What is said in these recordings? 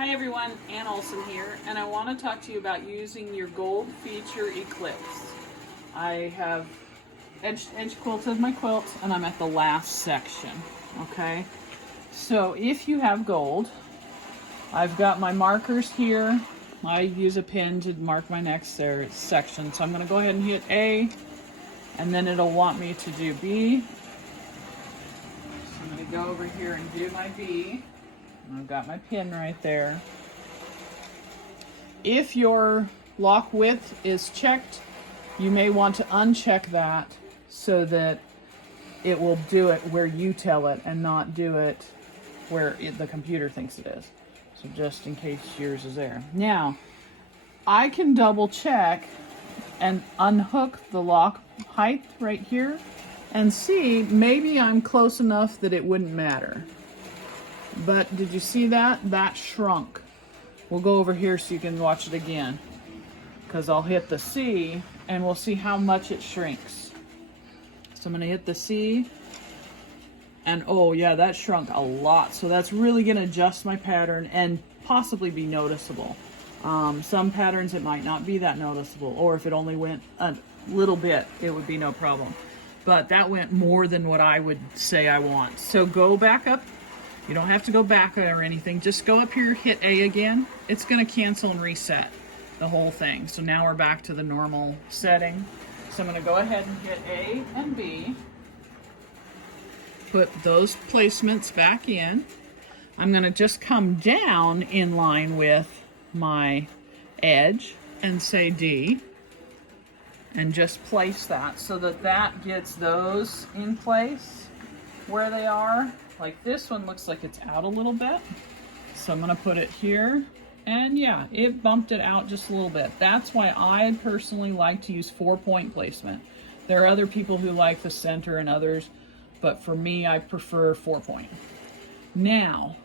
Hi everyone, Ann Olson here, and I want to talk to you about using your gold feature eclipse. I have edge quilted my quilt and I'm at the last section, okay? So if you have gold, I've got my markers here. I use a pen to mark my next section. So I'm going to go ahead and hit A, and then it'll want me to do B. So I'm going to go over here and do my B. I've got my pin right there. If your lock width is checked, you may want to uncheck that so that it will do it where you tell it and not do it where the computer thinks it is. So just in case yours is there. Now, I can double check and unhook the lock height right here and see maybe I'm close enough that it wouldn't matter. But did you see that? That shrunk. We'll go over here so you can watch it again, because I'll hit the C and we'll see how much it shrinks. So I'm going to hit the C, and oh yeah, that shrunk a lot. So that's really going to adjust my pattern and possibly be noticeable. Some patterns it might not be that noticeable, or if it only went a little bit, it would be no problem. But that went more than what I would say I want. So go back up. You don't have to go back or anything. Just go up here, hit A again. It's going to cancel and reset the whole thing. So now we're back to the normal setting. So I'm going to go ahead and hit A and B. Put those placements back in. I'm going to just come down in line with my edge and say D. And just place that so that that gets those in place where they are. Like this one looks like it's out a little bit. So I'm gonna put it here. And yeah, it bumped it out just a little bit. That's why I personally like to use 4-point placement. There are other people who like the center and others, but for me, I prefer 4-point. Now,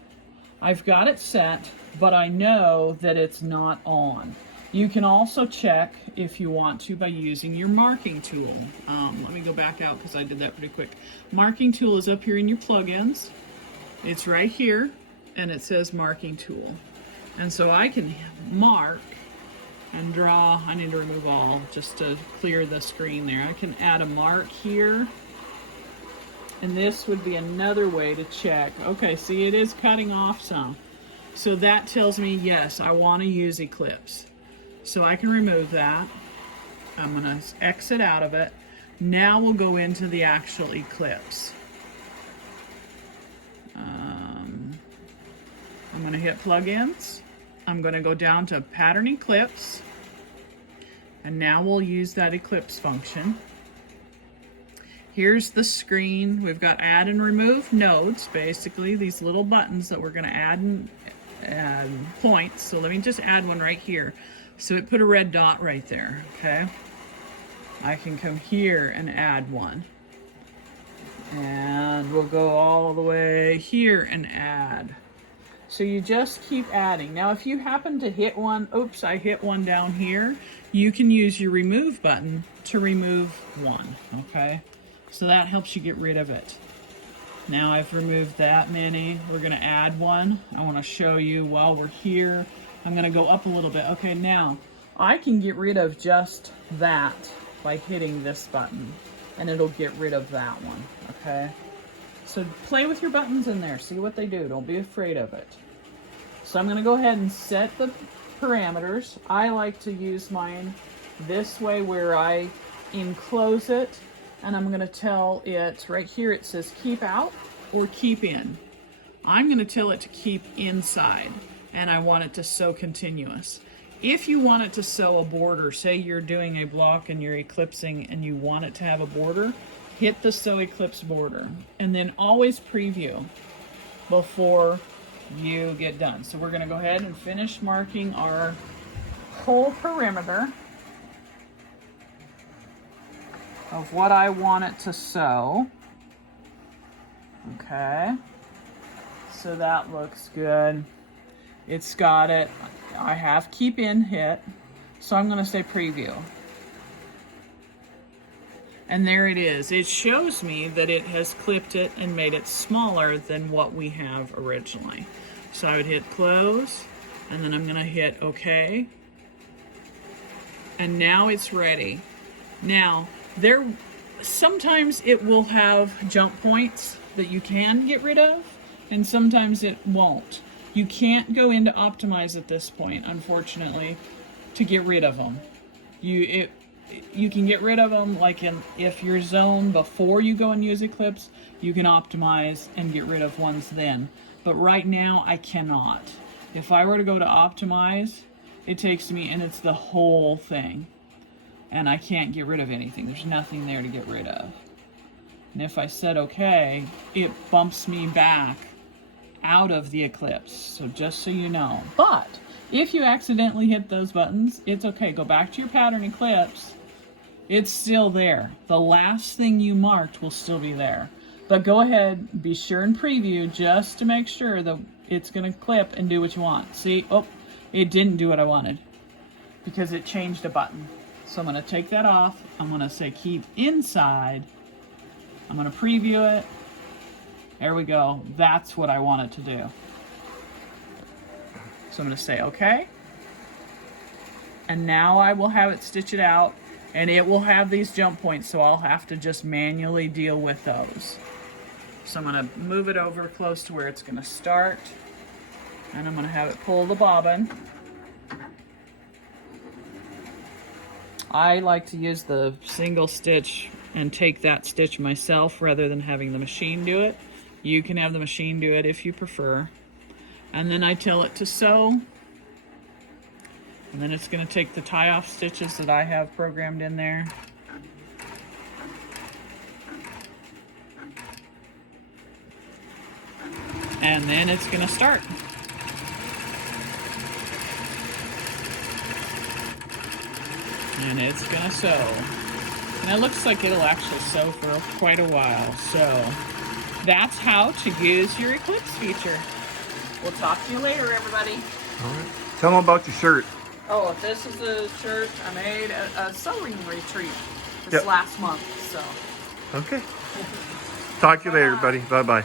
I've got it set, but I know that it's not on. You can also check if you want to by using your marking tool. Let me go back out because I did that pretty quick. Marking tool is up here in your plugins. It's right here and it says marking tool. And so I can mark and draw. I need to remove all just to clear the screen there. I can add a mark here. And this would be another way to check. Okay, see, it is cutting off some. So that tells me, yes, I want to use Eclipse. So I can remove that. I'm going to exit out of it. Now we'll go into the actual Eclipse. I'm going to hit plugins. I'm going to go down to pattern Eclipse. And now we'll use that Eclipse function. Here's the screen. We've got add and remove nodes, basically these little buttons that we're going to add and points. So let me just add one right here. So it put a red dot right there, okay? I can come here and add one. And we'll go all the way here and add. So you just keep adding. Now if you happen to hit one, oops, I hit one down here, you can use your remove button to remove one, okay? So that helps you get rid of it. Now I've removed that many. We're gonna add one. I wanna show you while we're here. I'm gonna go up a little bit. Okay, now I can get rid of just that by hitting this button and it'll get rid of that one, okay? So play with your buttons in there, see what they do. Don't be afraid of it. So I'm gonna go ahead and set the parameters. I like to use mine this way where I enclose it, and I'm gonna tell it, right here it says keep out or keep in. I'm gonna tell it to keep inside, and I want it to sew continuous. If you want it to sew a border, say you're doing a block and you're eclipsing and you want it to have a border, hit the sew eclipse border, and then always preview before you get done. So we're gonna go ahead and finish marking our whole perimeter of what I want it to sew. Okay, so that looks good. It's got it. I have keep in hit, so I'm going to say preview. And there it is. It shows me that it has clipped it and made it smaller than what we have originally. So I would hit close, And then I'm gonna hit OK. And now it's ready. Now, sometimes it will have jump points that you can get rid of, and sometimes it won't. You can't go into optimize at this point, unfortunately, to get rid of them. You can get rid of them if you're zoned before you go and use Eclipse, you can optimize and get rid of ones then. But right now I cannot. If I were to go to optimize, it takes me and it's the whole thing. And I can't get rid of anything. There's nothing there to get rid of. And if I said okay, it bumps me back out of the Eclipse. So just so you know. But if you accidentally hit those buttons, it's okay. Go back to your pattern Eclipse. It's still there. The last thing you marked will still be there. But go ahead, be sure and preview just to make sure that it's going to clip and do what you want. See? Oh, it didn't do what I wanted because it changed a button. So I'm going to take that off. I'm going to say keep inside. I'm going to preview it. There we go. That's what I want it to do. So I'm going to say okay. And now I will have it stitch it out. And it will have these jump points, so I'll have to just manually deal with those. So I'm going to move it over close to where it's going to start. And I'm going to have it pull the bobbin. I like to use the single stitch and take that stitch myself rather than having the machine do it. You can have the machine do it if you prefer. And then I tell it to sew. And then it's going to take the tie-off stitches that I have programmed in there. And then it's going to start. And it's going to sew. And it looks like it'll actually sew for quite a while. So that's how to use your Eclipse feature. We'll talk to you later, everybody. All right. Tell them about your shirt. Oh, this is a shirt I made a sewing retreat this last month. So. Okay. Talk to you later, buddy. Bye-bye.